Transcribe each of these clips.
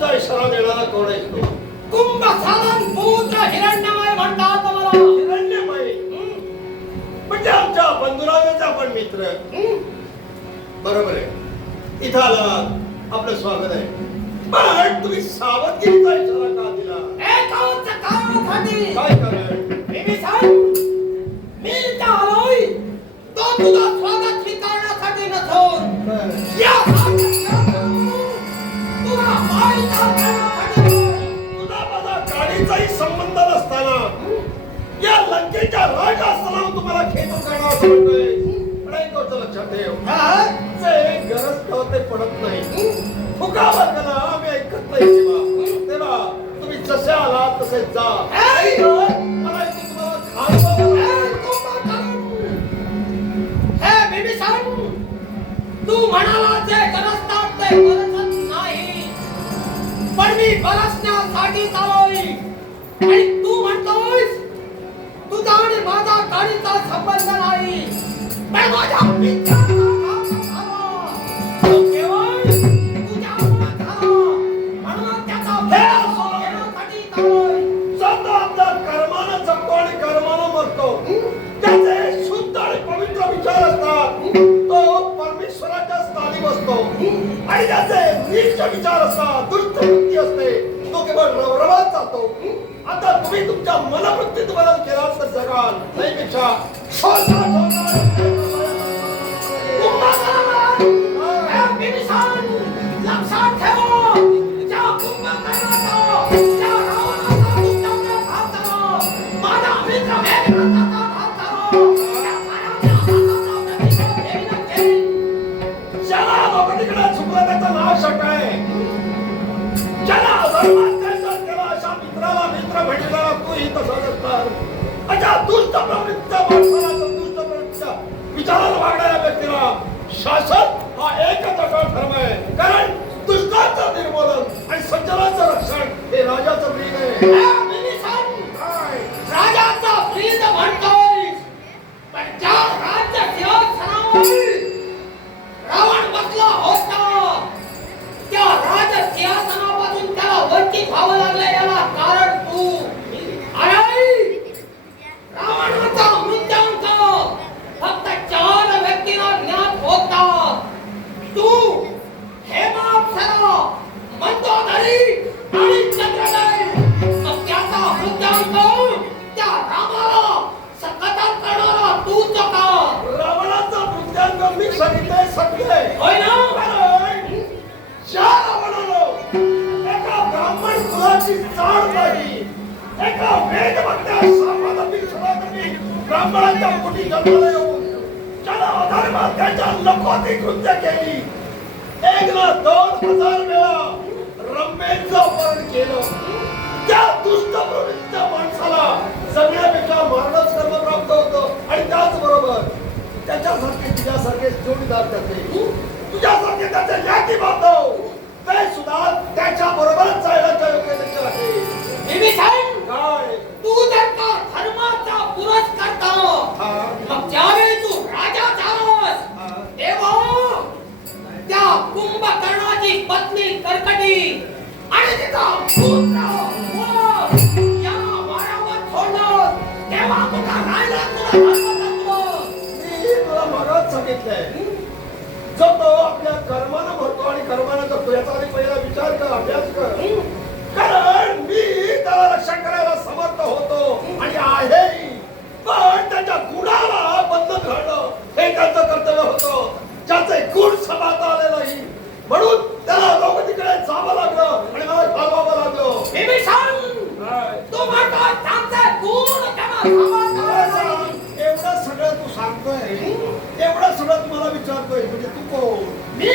काळजीचा इशारा देणारा कोण आहे तो कुंभ साधन पुत्र हिरण्यमय म्हणतात मला हिरण्यमय म्हणजे आमच्या बंधुराजाचा पण मित्र हं? बरोबर आहे इथं आला आपलं स्वागत आहे पण तुम्ही सावधगिरीचा इशारा का दिला काय कारण या लंकेच्या राज असताना तुम्हाला पण एक गोष्ट लक्षात ठेव हा? गरज पडत नाही. त्याला आम्ही ऐकत नाही तेव्हा. तेव्हा तुम्ही जसे आला तसे जा! मला इथे तुम्हाला खायचं हे? तू म्हणाला जे गरजत नाही. पण मी बरसण्यासाठी आलोय आणि तू म्हणतोयस तुझा आणि माझा गाडीचा संबंध नाही पण माझ्या मित्राचा घात झाला. तो केवळ तुझ्यामुळे झाला. म्हणून त्याचा फायदा घेण्यासाठी आलोय. स्वतः आपल्या कर्मानं जगतो आणि कर्मानं मरतो त्याचे शुद्ध आणि पवित्र विचार असतात तो परमेश्वराच्या स्थानी बसतो आणि त्याचे नीच विचार असतात तो रवरवत जातो. आता तुम्ही तुमच्या मनवृत्तीत बदल केला तर जगाल त्यापेक्षा स्वतः हे भेटलेला तूही तसाच अशा दुष्ट माणसाला दुष्ट विचाराला वागणाऱ्या व्यक्तीला शासन हा एकच अटळ धर्म आहे. कारण दुष्टाचं निर्मूलन आणि सज्जनाचं रक्षण हे राजाचं ब्रीद आहे. ब्राह्मण चाळ चाड नाही एका वेदवक्त्या सामानातील सनातनी ब्राह्मणाच्या पोटी जन्माला येऊन ज्याला अधर्मात त्याच्या लखोटी कृत्य केली एक ना दोन हजार वेळा रम्मेचं अपहरण केलं. त्या दुष्ट प्रवृत्तीच्या माणसाला सगळ्यापेक्षा मरणच कर्म प्राप्त होतं. आणि त्याचबरोबर त्याच्यासारखे तुझ्यासारखे जोडीदार त्याचे. तुझ्यासारखे त्याचे याती बांधव जो तो आपल्या कर्मानं भरतो आणि कर्मानं जगतो याचा आधी पहिला विचार कर अभ्यास कर कारण मी त्याला रक्षण करायला समर्थ होतो आणि आहे पण त्याच्या गुणाला बंद घालणं हे त्याचं कर्तव्य होतं ज्याचे गुण सांभाळता आले नाही म्हणून त्याला लोकतीकडे जावं लागलं आणि मला घालवावं लागलं बिंबिसार, काय? तू म्हणतो त्यांचे गुण त्यांना सांभाळता आले नाही. एवढं सगळं तू सांगतोय एवढं सगळं तुम्हाला विचारतोय म्हणजे तू कोण? मी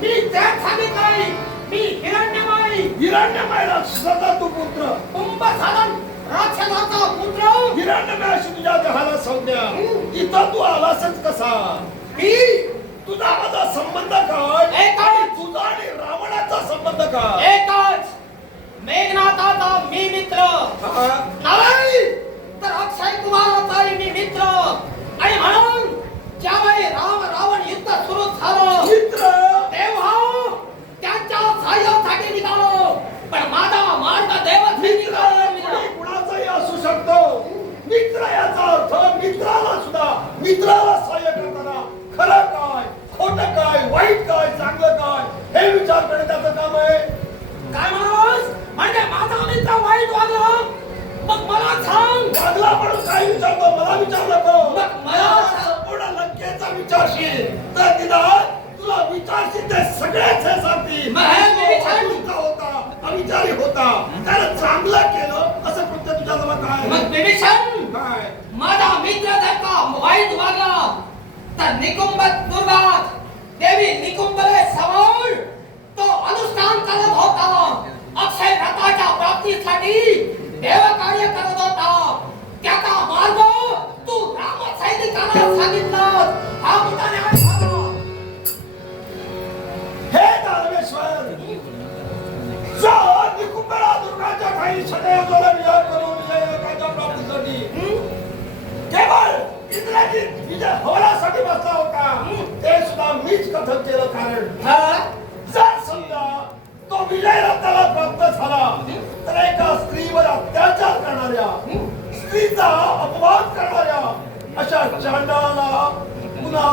मी तेच सांगितलंय मी हिरण्यमय. हिरण्यमय सदा तू पुत्र. कुंभ साधन राक्षसाचा पुत्र. हिरण्यमय अशी तुझ्या देहाला संज्ञा इथं तू आलासच कसा? मी? तुझा माझा संबंध काय? तुझा आणि रावणाचा संबंध काय एकच मेघनाथाचा मी मित्र हा? नाही तर अक्षय कुमाराचाही मी मित्र आणि म्हणून ज्यावेळी राम रावण युद्ध सुरू झालं मित्र तेव्हा त्यांच्या सहाय्यासाठी निघालो तुला म्हणून काय विचारतो मला विचार नको मग मला- संपूर्ण लंकेचा विचारशील तर निदान तुला विचारशील ते सगळेच हे सांगतील. होता अविचारी होता. त्याला चांगलं केलं असं कृत्य तुझ्या जवळ काय मग काय? माझा मित्र जर का वाईट वागला तर निकुंभ दुर्गात देवी निकुंभले समोर तो अनुष्ठान करत होता. अक्षय रथाच्या प्राप्तीसाठी देव कार्य करत होता त्याचा मार्ग तू राम सैनिकांना सांगितलं. हा मोठा न्याय झाला. हे दानवेश्वर निकुंभरा दुर्गाच्या काही सदैव तुला विजय करून विजयाच्या प्राप्तीसाठी. केवळ इंद्राजी विजय होण्यासाठी बसला होता. ते सुद्धा मीच कथन केलं कारण हा? जर समजा तो विजय रत्नाला प्राप्त झाला तर एका स्त्रीवर अत्याचार करणाऱ्या स्त्रीचा अपमान करणाऱ्या अशा चांडाला पुन्हा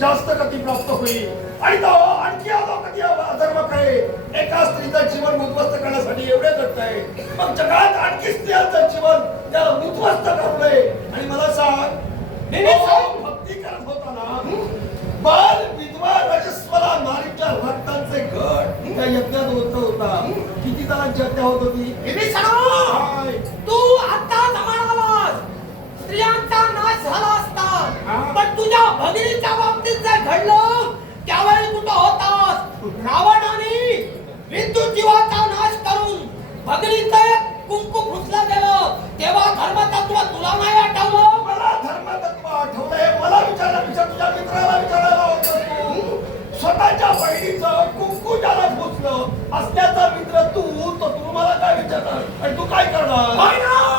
जास्त गती प्राप्त होईल. आणि तो आणखी अधोगती अधर्म करे एका स्त्रीचं जीवन उद्ध्वस्त करण्यासाठी एवढे करत आहे. मग जगात आणखी स्त्रियांचं जीवन त्याला उद्ध्वस्त करलंय आणि मला सांग भक्ती करत होता ना बाल हत्या होत होती. विभीषण? तू आता म्हणालास स्त्रियांचा नाश झाला. असता. पण तुझ्या भगिनीच्या बाबतीत जे घडलं त्यावेळी कुठं होतास. रावणाने विद्युत जीवाचा नाश करून भगिनीचं कुंकू फुसलं गेलं. तेव्हा धर्मतत्व तुला नाही आठवलं? मला धर्मतत्व आठवलंय. मला विचारण्यापेक्षा तुझ्या मित्राला विचारायला होतं. स्वतःच्या बहिणीचं っからあれ5回からだフイナー